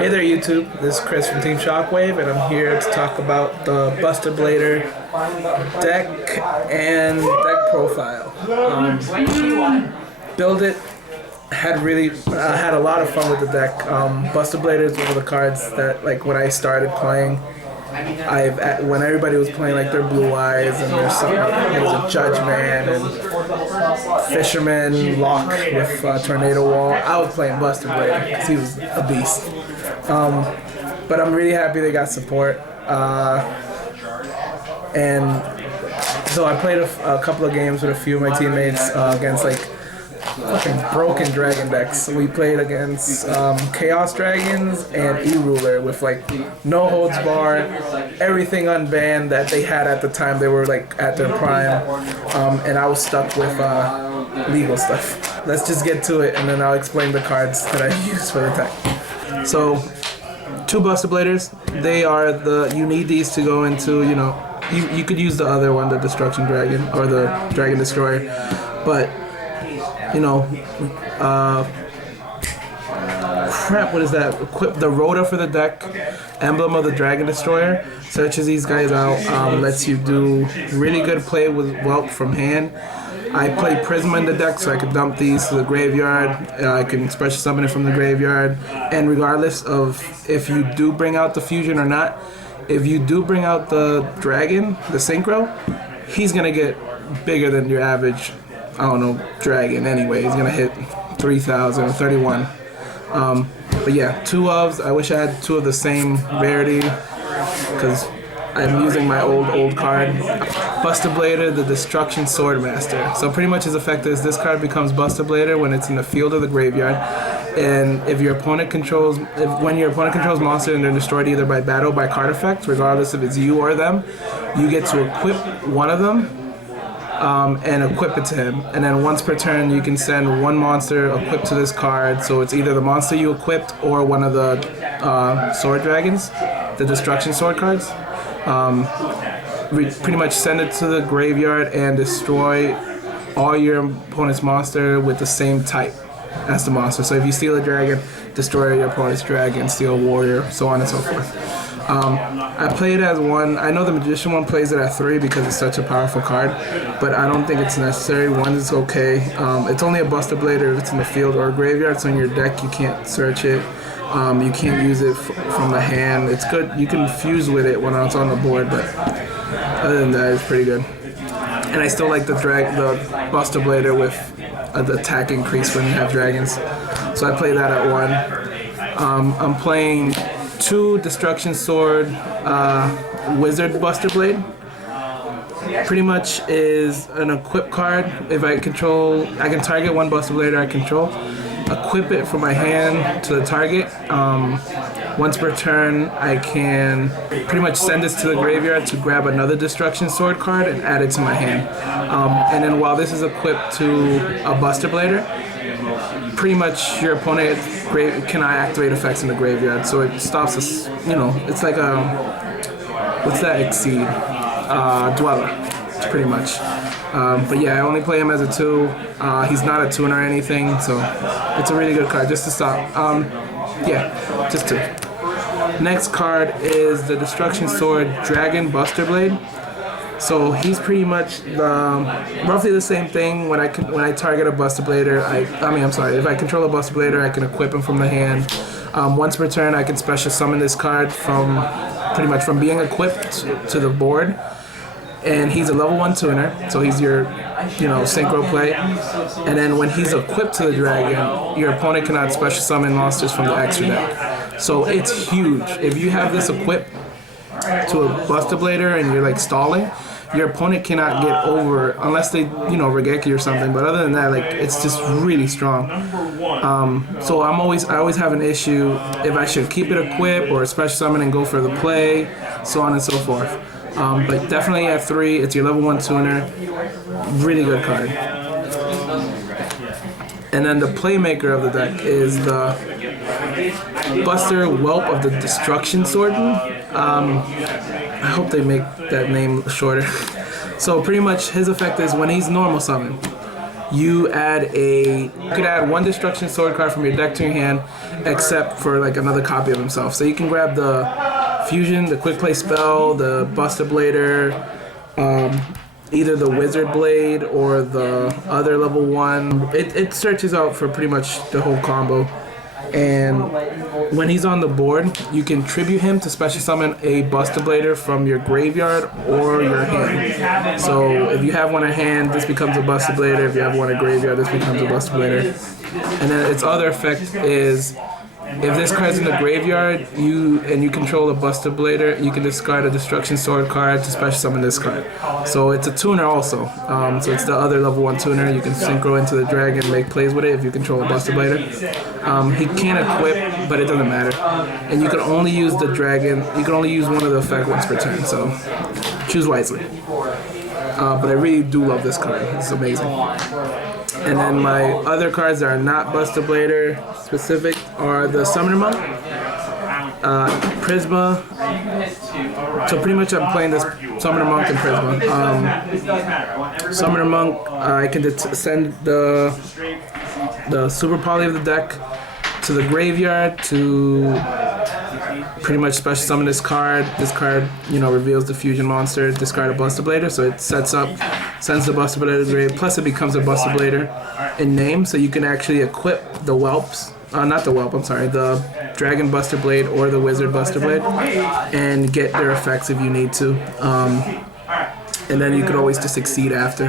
Hey there, YouTube. This is Chris from Team Shockwave, and I'm here to talk about the Buster Blader deck and deck profile. Build it. Had a lot of fun with the deck. Buster Blader is one of the cards that, like, when I started playing, when everybody was playing like their Blue Eyes and there's something, it was a Judge Man and Fisherman Lock with Tornado Wall. I was playing Buster Blader because he was a beast. But I'm really happy they got support. And so I played a couple of games with a few of my teammates against like fucking broken dragon decks. We played against Chaos Dragons and E-Ruler with like no holds bar, everything unbanned that they had at the time. They were like at their prime, and I was stuck with legal stuff. Let's just get to it, and then I'll explain the cards that I use for the deck. So, two Buster Bladers. They are you need these to go into, you could use the other one, the Destruction Dragon or the Dragon Destroyer, but crap, what is that? Equip the Rhoda for the deck, Emblem of the Dragon Destroyer. Searches these guys out, lets you do really good play with Whelp from hand. I play Prisma in the deck, so I can dump these to the graveyard. I can special summon it from the graveyard, and regardless of if you do bring out the fusion or not, if you do bring out the dragon, the synchro, he's gonna get bigger than your average, dragon anyway. He's gonna hit 3,000 or 31. But yeah, two ofs. I wish I had two of the same rarity because I'm using my old card. Buster Blader, the Destruction Swordmaster. So pretty much his effect is this card becomes Buster Blader when it's in the field or the graveyard. And if your opponent when your opponent controls monsters and they're destroyed either by battle or by card effect, regardless if it's you or them, you get to equip one of them. And equip it to him. And then once per turn, you can send one monster equipped to this card. So it's either the monster you equipped or one of the sword dragons, the destruction sword cards. Pretty much send it to the graveyard and destroy all your opponent's monster with the same type as the monster. So if you steal a dragon, destroy your opponent's dragon, steal a warrior, so on and so forth. I play it as one. I know the Magician one plays it at 3 because it's such a powerful card, but I don't think it's necessary. 1 is okay. It's only a Buster Blader if it's in the field or a graveyard, so in your deck you can't search it. You can't use it from the hand. It's good. You can fuse with it when it's on the board, but other than that, it's pretty good. And I still like the Buster Blader with the attack increase when you have dragons. So I play that at 1. I'm playing 2 Destruction Sword Wizard Buster Blade. Pretty much is an equip card. If I can target one Buster Blader I control, equip it from my hand to the target. Once per turn, I can pretty much send this to the graveyard to grab another Destruction Sword card and add it to my hand. And then while this is equipped to a Buster Blader, pretty much your opponent cannot activate effects in the graveyard, so it stops us. It's like what's that exceed? Dweller, pretty much. But yeah, I only play him as a 2. He's not a tuner or anything, so it's a really good card just to stop. Yeah, just 2. Next card is the Destruction Sword Dragon Buster Blade. So he's pretty much roughly the same thing. When I target a Buster Blader, if I control a Buster Blader, I can equip him from the hand. Once per turn, I can special summon this card from being equipped to the board. And he's a level 1 tuner, so he's your, synchro play. And then when he's equipped to the dragon, your opponent cannot special summon monsters from the extra deck. So it's huge. If you have this equipped to a Buster Blader and you're like stalling, your opponent cannot get over unless they, Regeki or something. But other than that, it's just really strong. So I always have an issue if I should keep it equipped or special summon and go for the play, so on and so forth. But definitely at 3, it's your level 1 tuner. Really good card. And then the playmaker of the deck is the Buster Whelp of the Destruction Swordman. I hope they make that name shorter. So pretty much his effect is when he's normal summoned, you could add one Destruction Sword card from your deck to your hand, except for like another copy of himself. So you can grab the Fusion, the Quick Play Spell, the Buster Blader, either the Wizard Blade or the other level 1. It searches out for pretty much the whole combo. And when he's on the board, you can tribute him to special summon a Buster Blader from your graveyard or your hand. So if you have one in hand, this becomes a Buster Blader. If you have one in graveyard, this becomes a Buster Blader. And then its other effect is, if this card's in the graveyard, you control a Buster Blader, you can discard a Destruction Sword card to special summon this card. So it's a tuner also. So it's the other level 1 tuner. You can synchro into the dragon, make plays with it if you control a Buster Blader. He can equip, but it doesn't matter. And you can only use the dragon, you can only use one of the effect once per turn, so choose wisely. But I really do love this card. It's amazing. And then my other cards that are not Buster Blader specific are the Summoner Monk, Prisma. So pretty much I'm playing this Summoner Monk and Prisma. Summoner Monk, I can send the Super Poly of the deck to the graveyard to pretty much special summon this card. This card, reveals the fusion monster, discard a Buster Blader, so it sends the Buster Blader to the grave, plus it becomes a Buster Blader in name, so you can actually equip the Whelps, the Dragon Buster Blade or the Wizard Buster Blade, and get their effects if you need to. And then you could always just succeed after.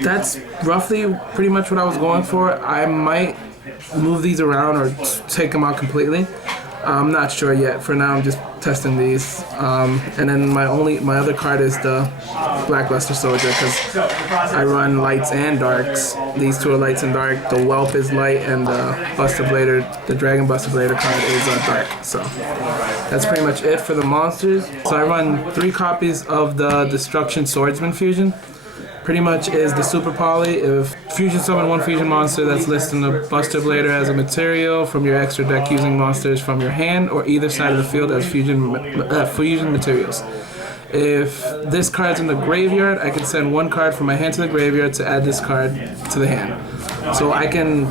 That's roughly pretty much what I was going for. I might move these around or take them out completely. I'm not sure yet. For now, I'm just testing these. And then my other card is the Blackluster Soldier, because I run lights and darks. These two are lights and dark. The Whelp is light, and the Buster Blader, the Dragon Buster Blader card is dark. So that's pretty much it for the monsters. So I run 3 copies of the Destruction Swordsman Fusion. Pretty much is the Super Poly. If fusion summon one fusion monster that's listed in the Buster Blader as a material from your extra deck using monsters from your hand or either side of the field as fusion materials. If this card's in the graveyard, I can send one card from my hand to the graveyard to add this card to the hand. So I can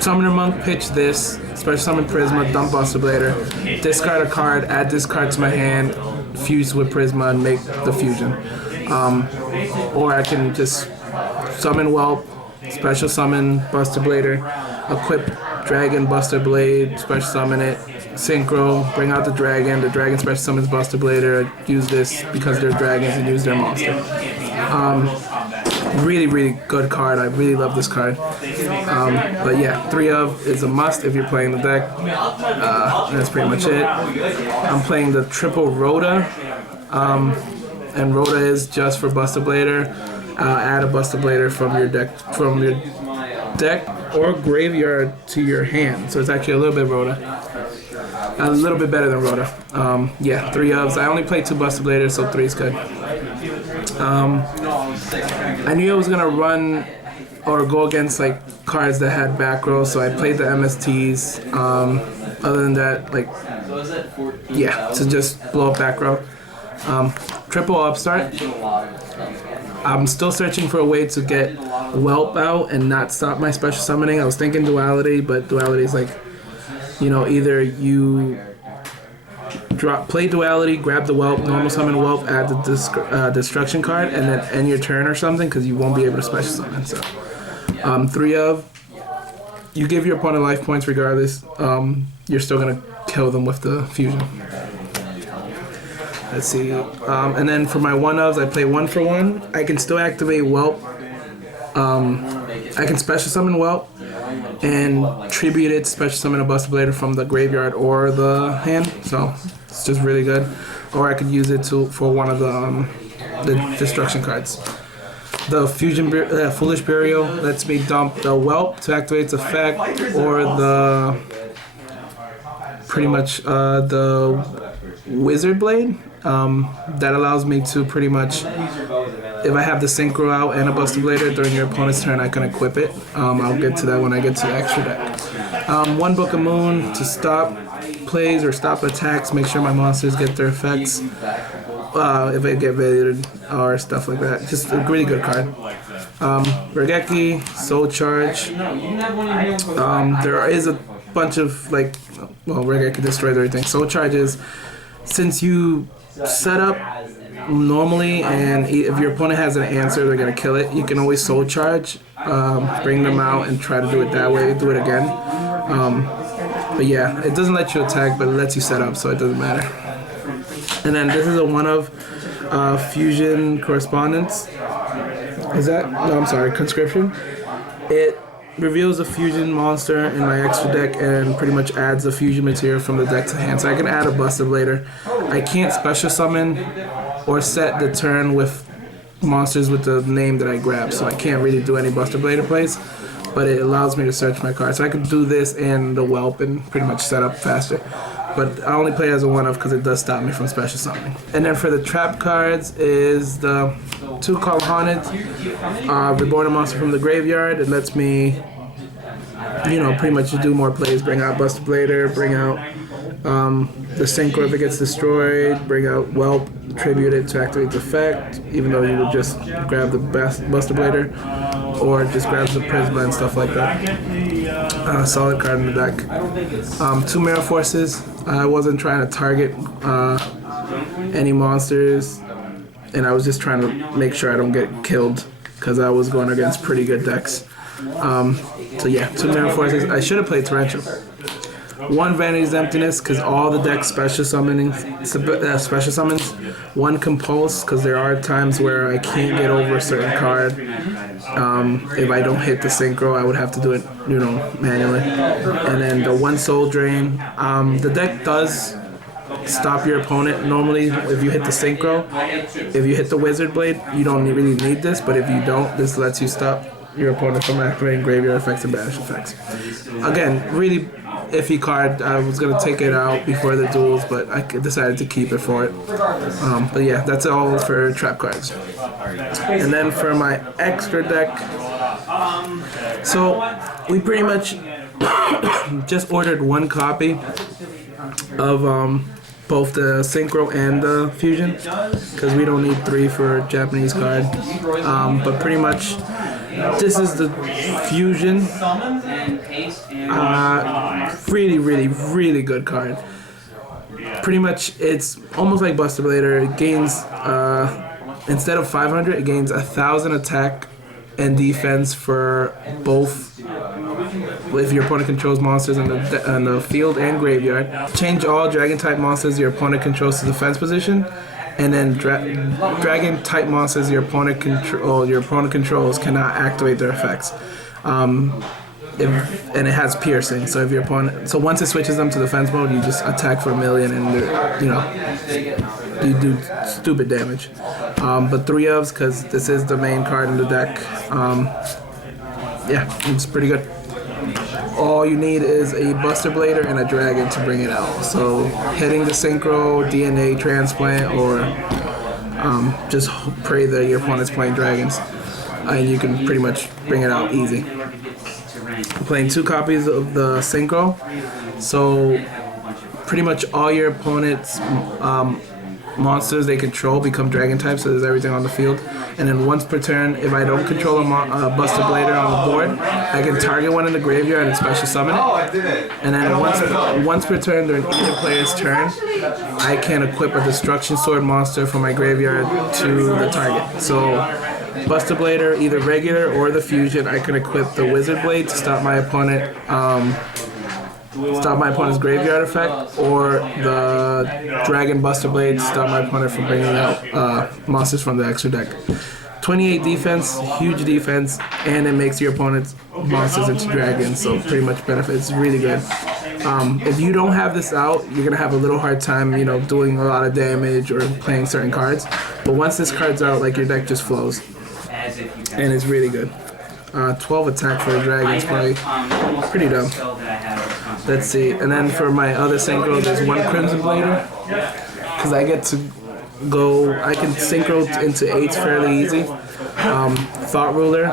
Summoner Monk, pitch this, special summon Prisma, dump Buster Blader, discard a card, add this card to my hand, fuse with Prisma, and make the fusion. Or I can just summon Whelp, special summon Buster Blader, equip Dragon Buster Blade, special summon it, synchro, bring out the dragon special summons Buster Blader, use this because they're dragons and use their monster. Really, really good card. I really love this card. But yeah, 3 of is a must if you're playing the deck. That's pretty much it. I'm playing the triple Rhoda. And Rhoda is just for Buster Blader. Add a Buster Blader from your deck or graveyard to your hand. So it's actually a little bit Rhoda. A little bit better than Rhoda. Yeah, 3 ofs. I only played 2 Buster Bladers, so 3 is good. I knew I was gonna run or go against like cards that had back row, so I played the MSTs. Other than that, yeah, to just blow up back row. Triple Upstart. I'm still searching for a way to get Whelp out and not stop my special summoning. I was thinking Duality, but Duality is like, either you play Duality, grab the Whelp, normal summon Whelp, add the Destruction card, and then end your turn or something, because you won't be able to special summon. So, 3 of. You give your opponent life points regardless. You're still gonna kill them with the fusion. Let's see. And then for my 1-ofs, I play 1 for 1. I can still activate Whelp. I can special summon Whelp and tribute it to special summon a Buster Blader from the graveyard or the hand. So it's just really good. Or I could use it for one of the destruction cards. The Fusion Foolish Burial lets me dump the Whelp to activate its effect, or the Wizard Blade. That allows me to pretty much, if I have the Synchro out and a Buster Blader during your opponent's turn, I can equip it. I'll get to that when I get to the extra deck. 1 Book of Moon to stop plays or stop attacks, make sure my monsters get their effects. if I get evaded or stuff like that. Just a really good card. Regeki, Soul Charge. There is a bunch of like, well, Regeki destroys everything. Soul Charges, since you set up normally, and if your opponent has an answer, they're gonna kill it. You can always Soul Charge, bring them out, and try to do it that way. Do it again. But yeah, it doesn't let you attack, but it lets you set up, so it doesn't matter. And then this is a one of Fusion Correspondence. Is that? No, I'm sorry, Conscription. It reveals a fusion monster in my extra deck and pretty much adds a fusion material from the deck to hand. So I can add a Buster Blader. I can't special summon or set the turn with monsters with the name that I grab, so I can't really do any Buster Blader plays, but it allows me to search my cards. So I can do this and the Whelp and pretty much set up faster. But I only play as a one-of because it does stop me from special summoning. And then for the trap cards is the 2 Call Haunted, Reborn a monster from the graveyard. It lets me, you know, pretty much do more plays. Bring out Buster Blader, bring out the Synchro if it gets destroyed, bring out Whelp, tribute it to activate the effect, even though you would just grab the Buster Blader, or just grab the Prisma and stuff like that. Solid card in the deck. 2 Mirror Forces. I wasn't trying to target any monsters, and I was just trying to make sure I don't get killed because I was going against pretty good decks. So yeah, 2 Mirror Forces. I should have played Torrential. 1 Vanity's Emptiness because all the decks special summons. 1 Compulse because there are times where I can't get over a certain card. If I don't hit the Synchro, I would have to do it, you know, manually. And then the 1 Soul Drain. The deck does stop your opponent normally if you hit the Synchro. If you hit the Wizard Blade, you don't really need this, but if you don't, this lets you stop your opponent from activating graveyard effects and banish effects. Again, really iffy card. I was going to take it out before the duels, but I decided to keep it for it. But yeah, that's all for trap cards. And then for my extra deck, so we pretty much just ordered 1 copy of both the Synchro and the Fusion because we don't need 3 for a Japanese card. But pretty much this is the Fusion. Really good card. Pretty much it's almost like Buster Blader. It gains, instead of 500, it gains 1,000 attack and defense for both if your opponent controls monsters in the field and graveyard. Change all dragon type monsters your opponent controls to defense position, and then dragon type monsters your opponent controls cannot activate their effects. And it has piercing, so if your opponent, so once it switches them to defense mode, you just attack for 1,000,000 and you know, you do stupid damage. But 3 ofs because this is the main card in the deck. Yeah, it's pretty good. All you need is a Buster Blader and a Dragon to bring it out. So hitting the Synchro, DNA Transplant, or just pray that your opponent's playing Dragons, and you can pretty much bring it out easy. I'm playing 2 copies of the Synchro, so pretty much all your opponent's monsters they control become Dragon type, so there's everything on the field. And then once per turn, if I don't control a Buster Blader on the board, I can target one in the graveyard and special summon it. And then once per turn during either player's turn, I can equip a Destruction Sword monster from my graveyard to the target. So Buster Blader, either regular or the Fusion, I can equip the Wizard Blade to stop my opponent. Stop my opponent's graveyard effect, or the Dragon Buster Blade to stop my opponent from bringing out monsters from the extra deck. 28 defense, huge defense, and it makes your opponent's monsters into dragons, so pretty much benefits. Really good. If you don't have this out, you're gonna have a little hard time, you know, doing a lot of damage or playing certain cards. But once this card's out, like, your deck just flows, and it's really good. 12 attack for a dragon is probably pretty dumb. Let's see. And then for my other Synchro, there's 1 Crimson Blader, because I get to go, I can Synchro into 8s fairly easy. Thought Ruler,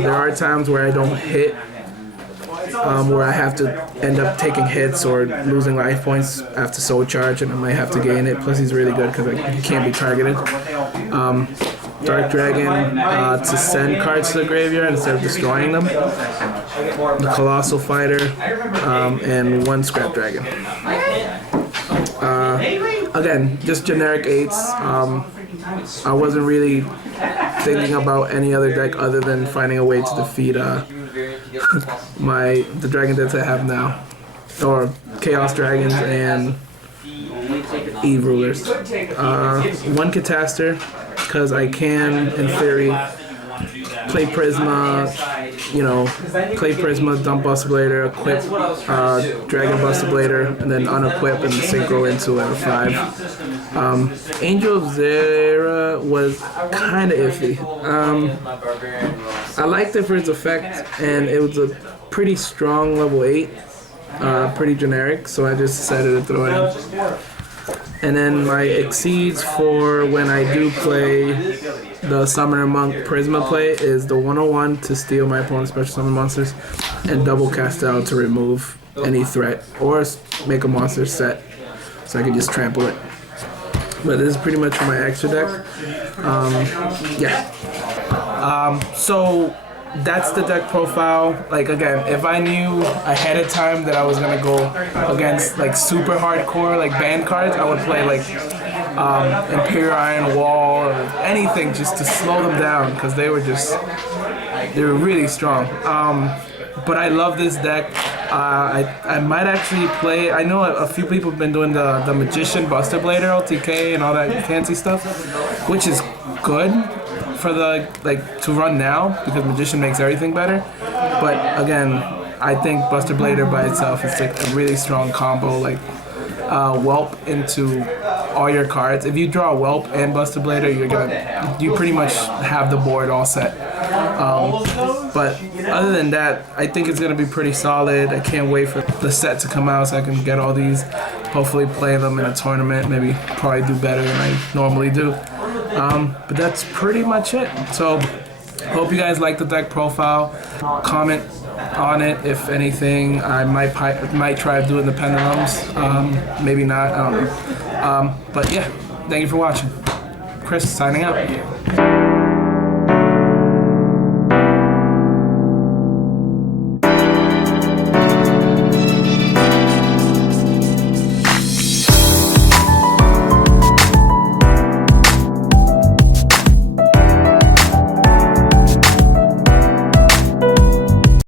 there are times where I don't hit where I have to end up taking hits or losing life points after soul charge, and I might have to gain it. Plus, he's really good because he can't be targeted. Dark Dragon to send cards to the graveyard instead of destroying them. The Colossal Fighter, and 1 Scrap Dragon. Again, just generic 8s. I wasn't really thinking about any other deck other than finding a way to defeat the dragon decks I have now, or Chaos Dragons and Eve Rulers. 1 Catastor, because I can, in theory, play Prisma, play Prisma, dump Buster Blader, equip Dragon Buster Blader, and then unequip and synchro into a 5. Angel of Zera was kind of iffy. I liked it for its effect, and it was a pretty strong level 8, pretty generic, so I just decided to throw it in. And then my exceeds for when I do play the Summoner Monk Prisma play is the 101 to steal my opponent's special summon monsters, and double cast out to remove any threat, or make a monster set so I can just trample it. But this is pretty much for my extra deck. So that's the deck profile. Like, again, if I knew ahead of time that I was gonna go against like super hardcore like banned cards, I would play like Imperial Iron Wall or anything just to slow them down, because they were really strong. But I love this deck. I might actually play. I know a few people have been doing the Magician Buster Blader LTK and all that fancy stuff, which is good for to run now, because Magician makes everything better. But again, I think Buster Blader by itself is like a really strong combo. Like Whelp into all your cards. If you draw Whelp and Buster Blader, you pretty much have the board all set. But other than that, I think it's gonna be pretty solid. I can't wait for the set to come out so I can get all these. Hopefully play them in a tournament. Maybe probably do better than I normally do. But that's pretty much it. So hope you guys like the deck profile. Comment on it if anything. I might try doing the pendulums. Maybe not. I don't know. But yeah, thank you for watching. Chris signing out.